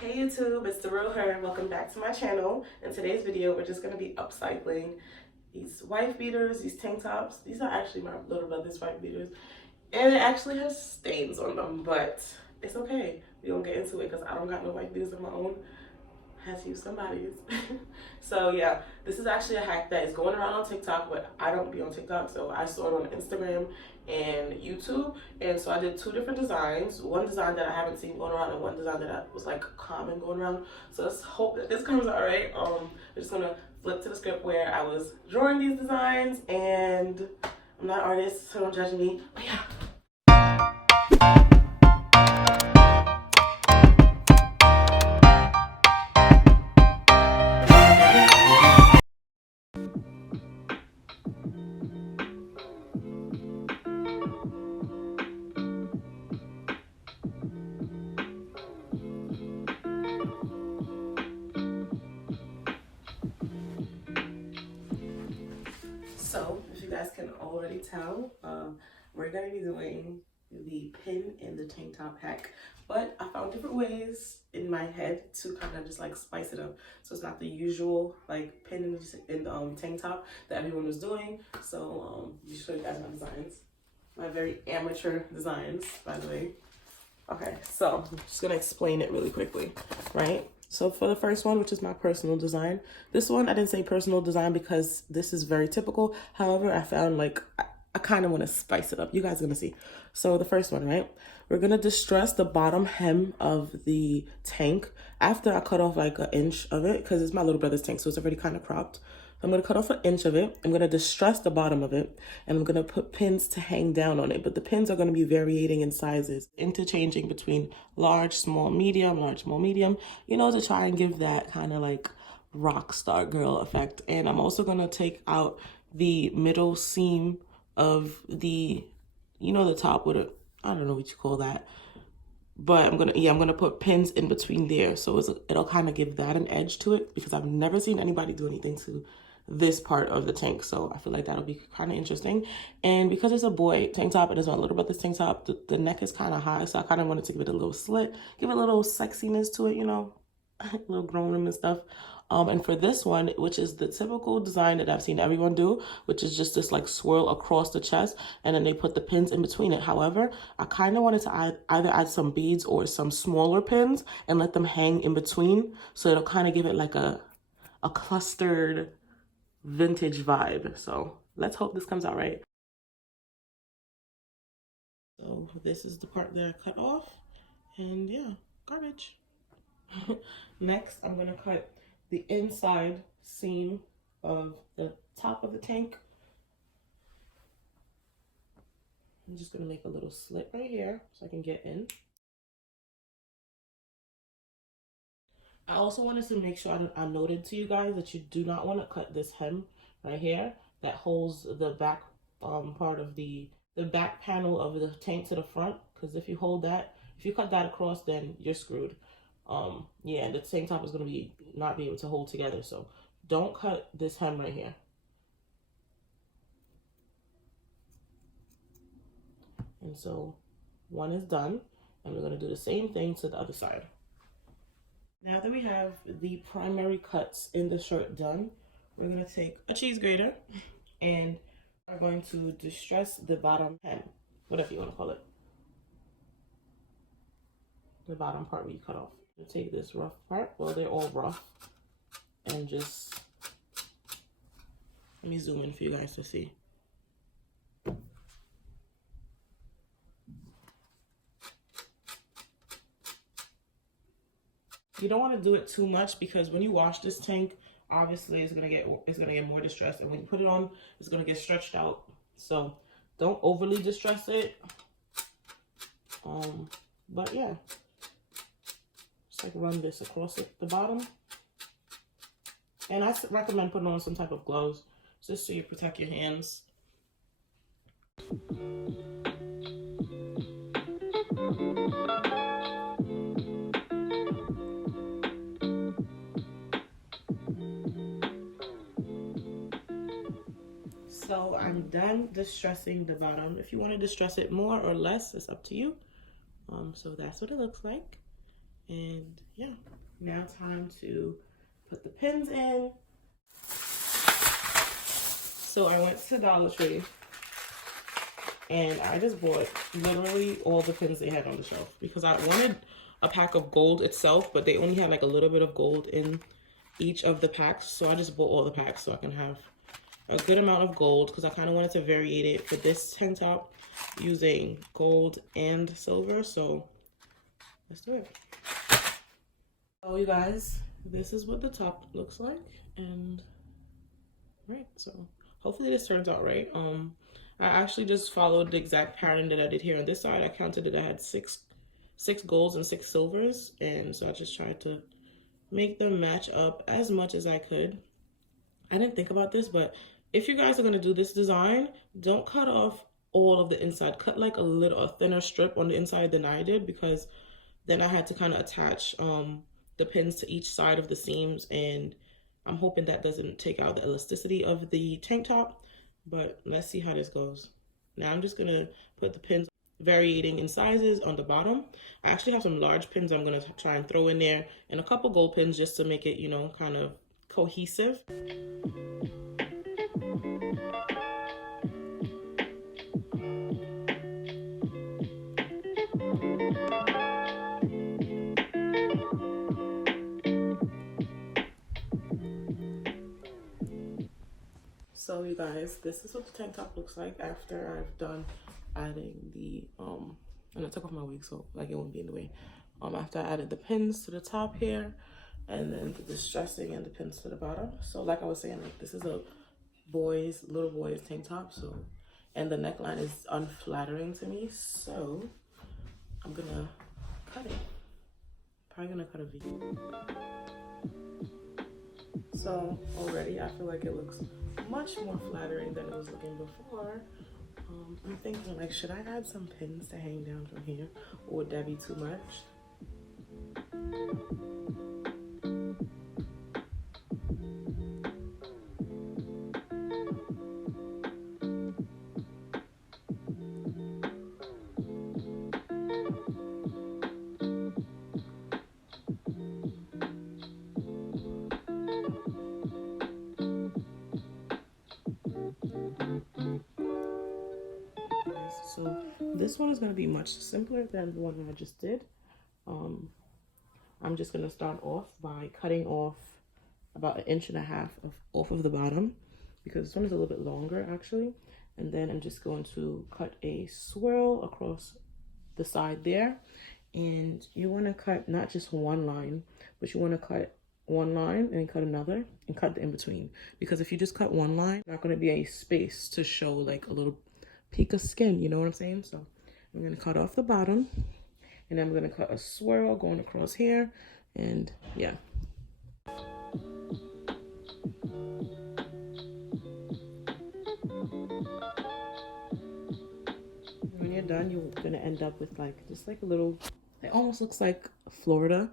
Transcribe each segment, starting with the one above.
Hey YouTube, it's Therealheur. Welcome back to my channel. In today's video, we're just going to be upcycling these wife beaters, these tank tops. These are actually my little brother's wife beaters. And it actually has stains on them, but it's okay. We don't get into it because I don't got no wife beaters of my own. I had to use somebody's. So yeah, this is actually a hack that is going around on TikTok, but I don't be on TikTok, so I saw it on Instagram and YouTube. And so I did two different designs. One design that I haven't seen going around and one design that was like common going around. So let's hope that this comes out right. I'm just gonna flip to the script where I was drawing these designs, and I'm not an artist, so don't judge me. But yeah. So, if you guys can already tell, we're going to be doing the pin in the tank top hack. But I found different ways in my head to kind of just like spice it up. So it's not the usual like pin in the tank top that everyone was doing. So you show you guys my designs. My very amateur designs, by the way. Okay, so I'm just going to explain it really quickly, right? So for the first one, which is my personal design, this one, I didn't say personal design because this is very typical. However, I found like, I kind of want to spice it up. You guys are going to see. So the first one, right? We're going to distress the bottom hem of the tank after I cut off like 1 inch of it because it's my little brother's tank, so it's already kind of cropped. I'm going to cut off 1 inch of it. I'm going to distress the bottom of it, and I'm going to put pins to hang down on it. But the pins are going to be varying in sizes, interchanging between large, small, medium, large, small, medium, you know, to try and give that kind of like rock star girl effect. And I'm also going to take out the middle seam of the, you know, the top with a, I don't know what you call that. But I'm gonna put pins in between there, so it'll kind of give that an edge to it, because I've never seen anybody do anything to this part of the tank, so I feel like that'll be kind of interesting. And because it's a boy tank top, it is my little brother's tank top, the neck is kind of high, so I kind of wanted to give it a little slit, give it a little sexiness to it, you know, a little grown room and stuff. And for this one, which is the typical design that I've seen everyone do, which is just this like swirl across the chest, and then they put the pins in between it. However, I kind of wanted to either add some beads or some smaller pins and let them hang in between, so it'll kind of give it like a clustered vintage vibe. So let's hope this comes out right. So this is the part that I cut off, and yeah, garbage. Next, I'm gonna cut the inside seam of the top of the tank. I'm just gonna make a little slit right here so I can get in. I also wanted to make sure I noted to you guys that you do not want to cut this hem right here that holds the back part of the back panel of the tank to the front, because if you cut that across, then you're screwed. Yeah, the tank top is going to not be able to hold together, so don't cut this hem right here. And so one is done, and we're going to do the same thing to the other side. Now that we have the primary cuts in the shirt done, we're going to take a cheese grater and are going to distress the bottom hem, whatever you want to call it. The bottom part where you cut off. We'll take this rough part, well, they're all rough, and just, let me zoom in for you guys to see. You don't want to do it too much, because when you wash this tank, obviously it's gonna get more distressed, and when you put it on, it's gonna get stretched out. So don't overly distress it. But yeah, just like run this across the bottom. And I recommend putting on some type of gloves just so you protect your hands. So I'm done distressing the bottom. If you want to distress it more or less, it's up to you. So that's what it looks like. And yeah, now time to put the pins in. So I went to Dollar Tree and I just bought literally all the pins they had on the shelf because I wanted a pack of gold itself, but they only had like a little bit of gold in each of the packs. So I just bought all the packs so I can have a good amount of gold because I kind of wanted to variate it for this tank top using gold and silver. So let's do it. So you guys, this is what the top looks like, and right, so hopefully this turns out right. I actually just followed the exact pattern that I did here on this side. I counted it. I had six golds and 6 silvers, and so I just tried to make them match up as much as I could. I didn't think about this, but if you guys are going to do this design, don't cut off all of the inside. Cut like a thinner strip on the inside than I did, because then I had to kind of attach the pins to each side of the seams, and I'm hoping that doesn't take out the elasticity of the tank top, but let's see how this goes. Now I'm just gonna put the pins varying in sizes on the bottom. I actually have some large pins I'm gonna try and throw in there, and a couple gold pins just to make it, you know, kind of cohesive. So you guys, this is what the tank top looks like after I've done adding the and I took off my wig so like it won't be in the way. After I added the pins to the top here, and then the distressing and the pins to the bottom. So like I was saying, like this is a little boy's tank top, so, and the neckline is unflattering to me, so I'm gonna cut it. Probably gonna cut a V. So already I feel like it looks much more flattering than it was looking before. I'm thinking, like, should I add some pins to hang down from here, or would that be too much? So this one is going to be much simpler than the one I just did. I'm just going to start off by cutting off about 1.5 inches off of the bottom, because this one is a little bit longer actually. And then I'm just going to cut a swirl across the side there. And you want to cut not just one line, but you want to cut one line and cut another and cut the in between. Because if you just cut one line, there's not going to be any space to show like a little peak of skin, you know what I'm saying? So I'm going to cut off the bottom, and then I'm going to cut a swirl going across here, and yeah. When you're done, you're going to end up with like just like a little, it almost looks like Florida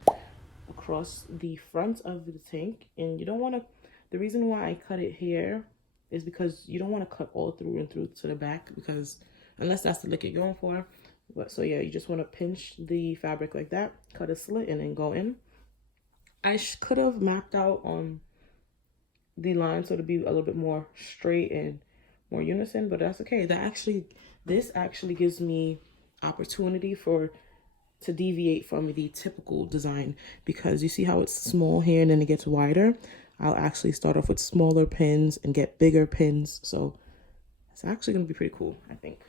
across the front of the tank. And you don't want to, the reason why I cut it here is because you don't want to cut all through and through to the back, because unless that's the look you're going for. But so yeah, you just want to pinch the fabric like that, cut a slit, and then go in. I could have mapped out the line so to be a little bit more straight and more unison, but that's okay. This actually gives me opportunity to deviate from the typical design, because you see how it's small here and then it gets wider. I'll actually start off with smaller pins and get bigger pins. So it's actually going to be pretty cool, I think.